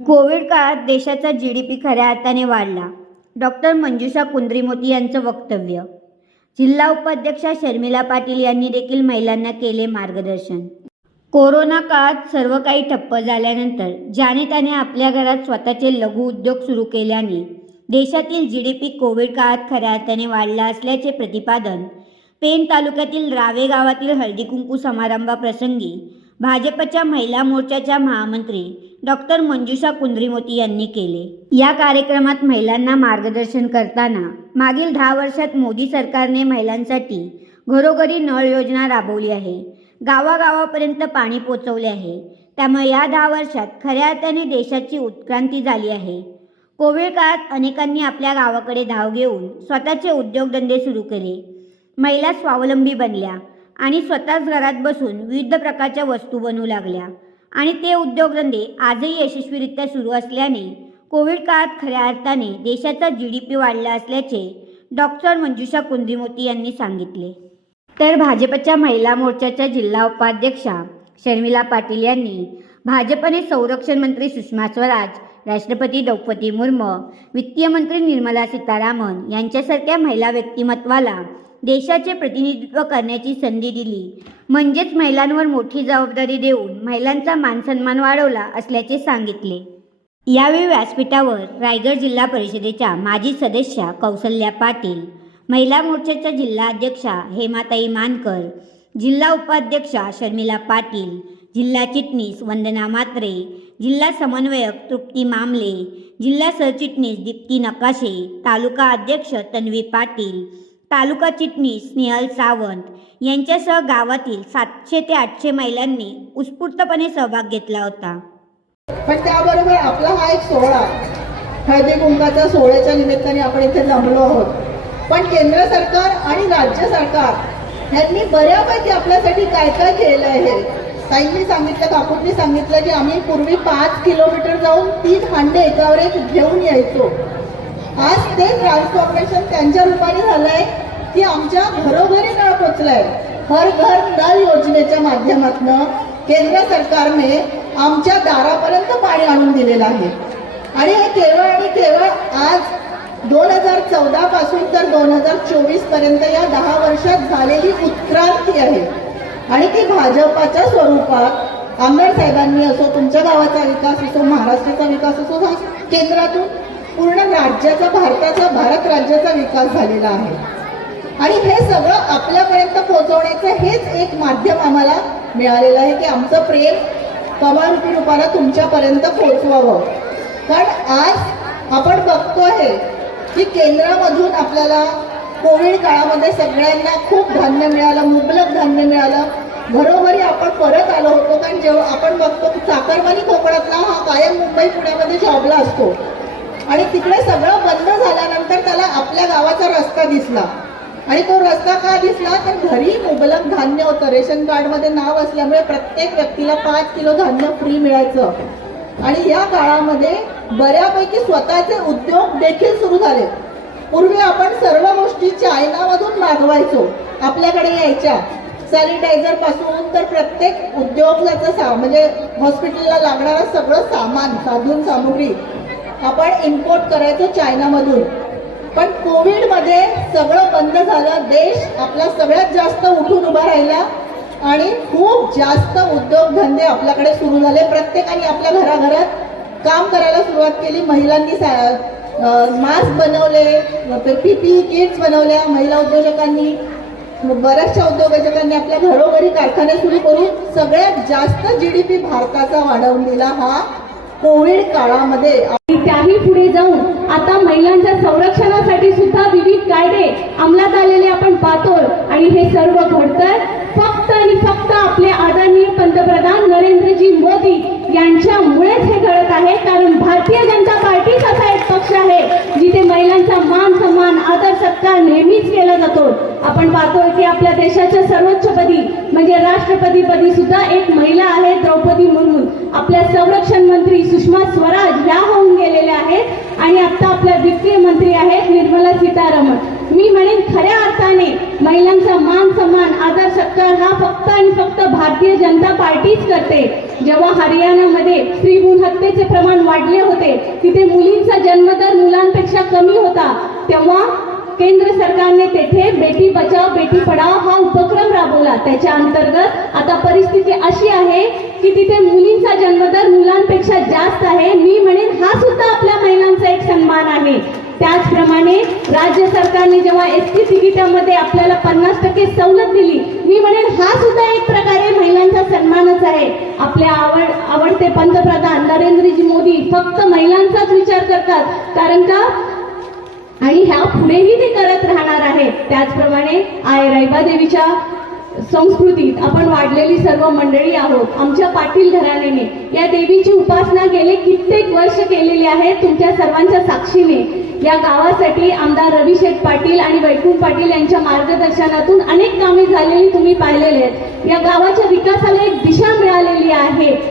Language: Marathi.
कोविड काळात देशाचा जी डी पी खऱ्या अर्थाने वाढला. डॉक्टर मंजुषा कुंद्रीमोती यांचं वक्तव्य. जिल्हा उपाध्यक्षा शर्मिला पाटील यांनी देखील महिलांना केले मार्गदर्शन. कोरोना काळात सर्व काही ठप्प झाल्यानंतर ज्याने त्याने आपल्या घरात स्वतःचे लघु उद्योग सुरू केल्याने देशातील जी डी पी कोविड काळात खऱ्या अर्थाने वाढला असल्याचे प्रतिपादन पेन तालुक्यातील रावे गावातील हळदी कुंकू समारंभाप्रसंगी भाजपच्या महिला मोर्चाच्या महामंत्री डॉक्टर मंजुषा कुंद्रीमोती यांनी केले. या कार्यक्रमात महिलांना मार्गदर्शन करताना मागील दहा वर्षात मोदी सरकारने महिलांसाठी घरोघरी नळ योजना राबवली आहे. गावागावापर्यंत पाणी पोचवले आहे. त्यामुळे या दहा वर्षात खऱ्या अर्थाने देशाची उत्क्रांती झाली आहे. कोविड काळात अनेकांनी आपल्या गावाकडे धाव घेऊन स्वतःचे उद्योगधंदे सुरू केले. महिला स्वावलंबी बनल्या. आणि स्वतःच घरात बसून विविध प्रकारच्या वस्तू बनवू लागल्या. आणि ते उद्योगधंदे आजही यशस्वीरित्या सुरू असल्याने कोविड काळात खऱ्या अर्थाने देशाचा जी डी पी वाढला असल्याचे डॉक्टर मंजुषा कुंद्रीमोती यांनी सांगितले. तर भाजपच्या महिला मोर्चाच्या जिल्हा उपाध्यक्षा शर्मिला पाटील यांनी भाजपने संरक्षण मंत्री सुषमा स्वराज राष्ट्रपती द्रौपदी मुर्मू वित्तीय मंत्री निर्मला सीतारामन यांच्यासारख्या महिला व्यक्तिमत्वाला देशाचे प्रतिनिधित्व करण्याची संधी दिली. म्हणजेच महिलांवर मोठी जबाबदारी देऊन महिलांचा मानसन्मान वाढवला असल्याचे सांगितले. यावेळी व्यासपीठावर रायगड जिल्हा परिषदेच्या माजी सदस्या कौसल्या पाटील महिला मोर्चाच्या जिल्हा अध्यक्षा हेमाताई मानकर जिल्हा उपाध्यक्षा शर्मिला पाटील जिल्हा चिटणीस वंदना मात्रे जिल्हा समन्वयक तृप्ती मामले जिल्हा सरचिटणीस दीप्ती नकाशे तालुका अध्यक्ष तन्वी पाटील तालुका चिटणीस स्नेहल सावंत यांच्यासह गावातील सातशे ते आठशे महिलांनी उत्स्फूर्तपणे सहभाग घेतला होता. पण त्याबरोबर आपला हा एक सोहळा हळदी कुंकाचा सोहळ्याच्या निमित्ताने आपण इथे जमलो आहोत. पण केंद्र सरकार आणि राज्य सरकार यांनी बऱ्यापैकी आपल्यासाठी काय काय केलेलं आहे ताईंनी सांगितलं काकूंनी सांगितलं की आम्ही पूर्वी पाच किलोमीटर जाऊन तीन हांडे एकावर एक घेऊन यायचो. आज ते ट्रान्सफॉर्मेशन त्यांच्या रूपाने झालंय की आमच्या घरोघरी नळ पोचलाय. हर घर नळ योजनेच्या माध्यमातून केंद्र सरकारने आमच्या दारापर्यंत पाणी आणून दिलेलं आहे. आणि हे केवळ आणि केवळ आज दोन हजार चौदा पासून तर दोन हजार चोवीसपर्यंत या दहा वर्षात झालेली उत्क्रांती आहे. आणि ती भाजपाच्या स्वरूपात आमदार साहेबांनी असो तुमच्या गावाचा विकास असो महाराष्ट्राचा विकास असो हा केंद्रातून पूर्ण राज्याचा भारताचा भारत राज्याचा विकास झालेला आहे. आणि हे सगळं आपल्यापर्यंत पोहोचवण्याचं हेच एक माध्यम आम्हाला मिळालेलं आहे की आमचं प्रेम कमारूपी रूपाला तुमच्यापर्यंत पोहोचवावं. कारण आज आपण बघतो आहे की केंद्रामधून आपल्याला कोविड काळामध्ये सगळ्यांना खूप धान्य मिळालं मुबलक धान्य मिळालं. घरोघरी आपण परत आलो होतो कारण जेव्हा आपण बघतो की चाकरमानी कोकणातला हा कायम मुंबई पुण्यामध्ये जॉबला असतो. आणि तिकडे सगळं बंद झाल्यानंतर त्याला आपल्या गावाचा रस्ता दिसला. आणि तो रस्ता का दिसला? तर घरी मुबलक धान्य होतं. रेशन कार्डमध्ये नाव असल्यामुळे प्रत्येक व्यक्तीला पाच किलो धान्य फ्री मिळायचं. आणि या काळामध्ये बऱ्यापैकी स्वतःचे उद्योग देखील सुरू झाले. पूर्वी आपण सर्व गोष्टी चायनामधून मागवायचो. आपल्याकडे यायच्या. सॅनिटायझरपासून तर प्रत्येक उद्योगाचं सा म्हणजे हॉस्पिटलला लागणारं सगळं सामान साधून सामुग्री आपण इम्पोर्ट करायचो चायनामधून. पण कोविडमध्ये सगळं बंद झालं. देश आपला सगळ्यात जास्त उठून उभा राहिला आणि खूप जास्त उद्योगधंदे आपल्याकडे सुरू झाले. प्रत्येकाने आपल्या घराघरात काम करायला सुरुवात केली. महिलांनी मास्क बनवले पी पी किट्स बनवल्या महिला उद्योजकांनी. बऱ्याचशा उद्योजकांनी आपल्या घरोघरी कारखाने सुरू करून सगळ्यात जास्त जी डी पी भारताचा वाढवून दिला हा कोविड काळामध्ये आणि त्याही पुढे जाऊन आता महिलांच्या संरक्षणासाठी सुद्धा विविध कायदे अंमलात आलेले आपण पाहतो आणि हे सर्व घडतंय. फक्त आणि फक्त आपले आदरणीय पंतप्रधान नरेंद्रजी मोदी यांच्यामुळेच हे घडत आहे. कारण भारतीय जनता पार्टीच असा एक पक्ष आहे जिथे महिलांचा मान सन्मान आदर सत्कार नेहमीच केला जातो. आपण पाहतोय की आपल्या देशाच्या सर्वोच्चपदी म्हणजे राष्ट्रपतीपदी सुद्धा एक महिला आहे द्रौपदी मुर्मू. आपल्या संरक्षण मंत्री सुषमा स्वराज या होऊन गेलेल्या आहेत आणि आता आपल्या वित्तीय मंत्री आहेत निर्मला सीतारामन. मी म्हणेन खऱ्या अर्थाने महिलांचा मान सन्मान आदर सत्कार हा फक्त आणि फक्त भारतीय जनता पार्टीच करते. जेव्हा हरियाणामध्ये स्त्री भ्रूण हत्येचे प्रमाण वाढले होते तिथे मुलींचा जन्मदर मुलांपेक्षा कमी होता तेव्हा केंद्र सरकारने तेथे बेटी बचाव बेटी पढाव हा उपक्रम राबवला. त्याच्या अंतर्गत आता परिस्थिती अशी आहे की तिथे मुलींचा जन्मदर मुलांपेक्षा जास्त आहे. मी म्हणेन हा सुद्धा आपल्या महिलांचा एक सन्मान आहे. त्याचप्रमाणे राज्य सरकारने जेव्हा एस टी तिकिटामध्ये आपल्याला पन्नास टक्के सवलत दिली मी म्हणेन हा सुद्धा एक प्रकारे महिलांचा सन्मानच आहे. आपल्या आवड आवडते पंतप्रधान नरेंद्रजी मोदी फक्त महिलांचाच विचार करतात कारण का? आणि ह्या पुढेही ते करत राहणार आहेत त्याचप्रमाणे आय रायबा देवीच्या संस्कृतीत आपण वाढलेली सर्व मंडळी आहोत. आमच्या पाटील घराण्याने या देवीची उपासना गेले कित्येक वर्ष केलेली आहे तुमच्या सर्वांच्या साक्षीने. या गावासाठी आमदार रविशेठ पाटील आणि वैकुंठ पाटील यांच्या मार्गदर्शनातून अनेक कामे झालेली तुम्ही पाहिलेली आहेत. या गावाच्या विकासाला एक दिशा मिळालेली आहे.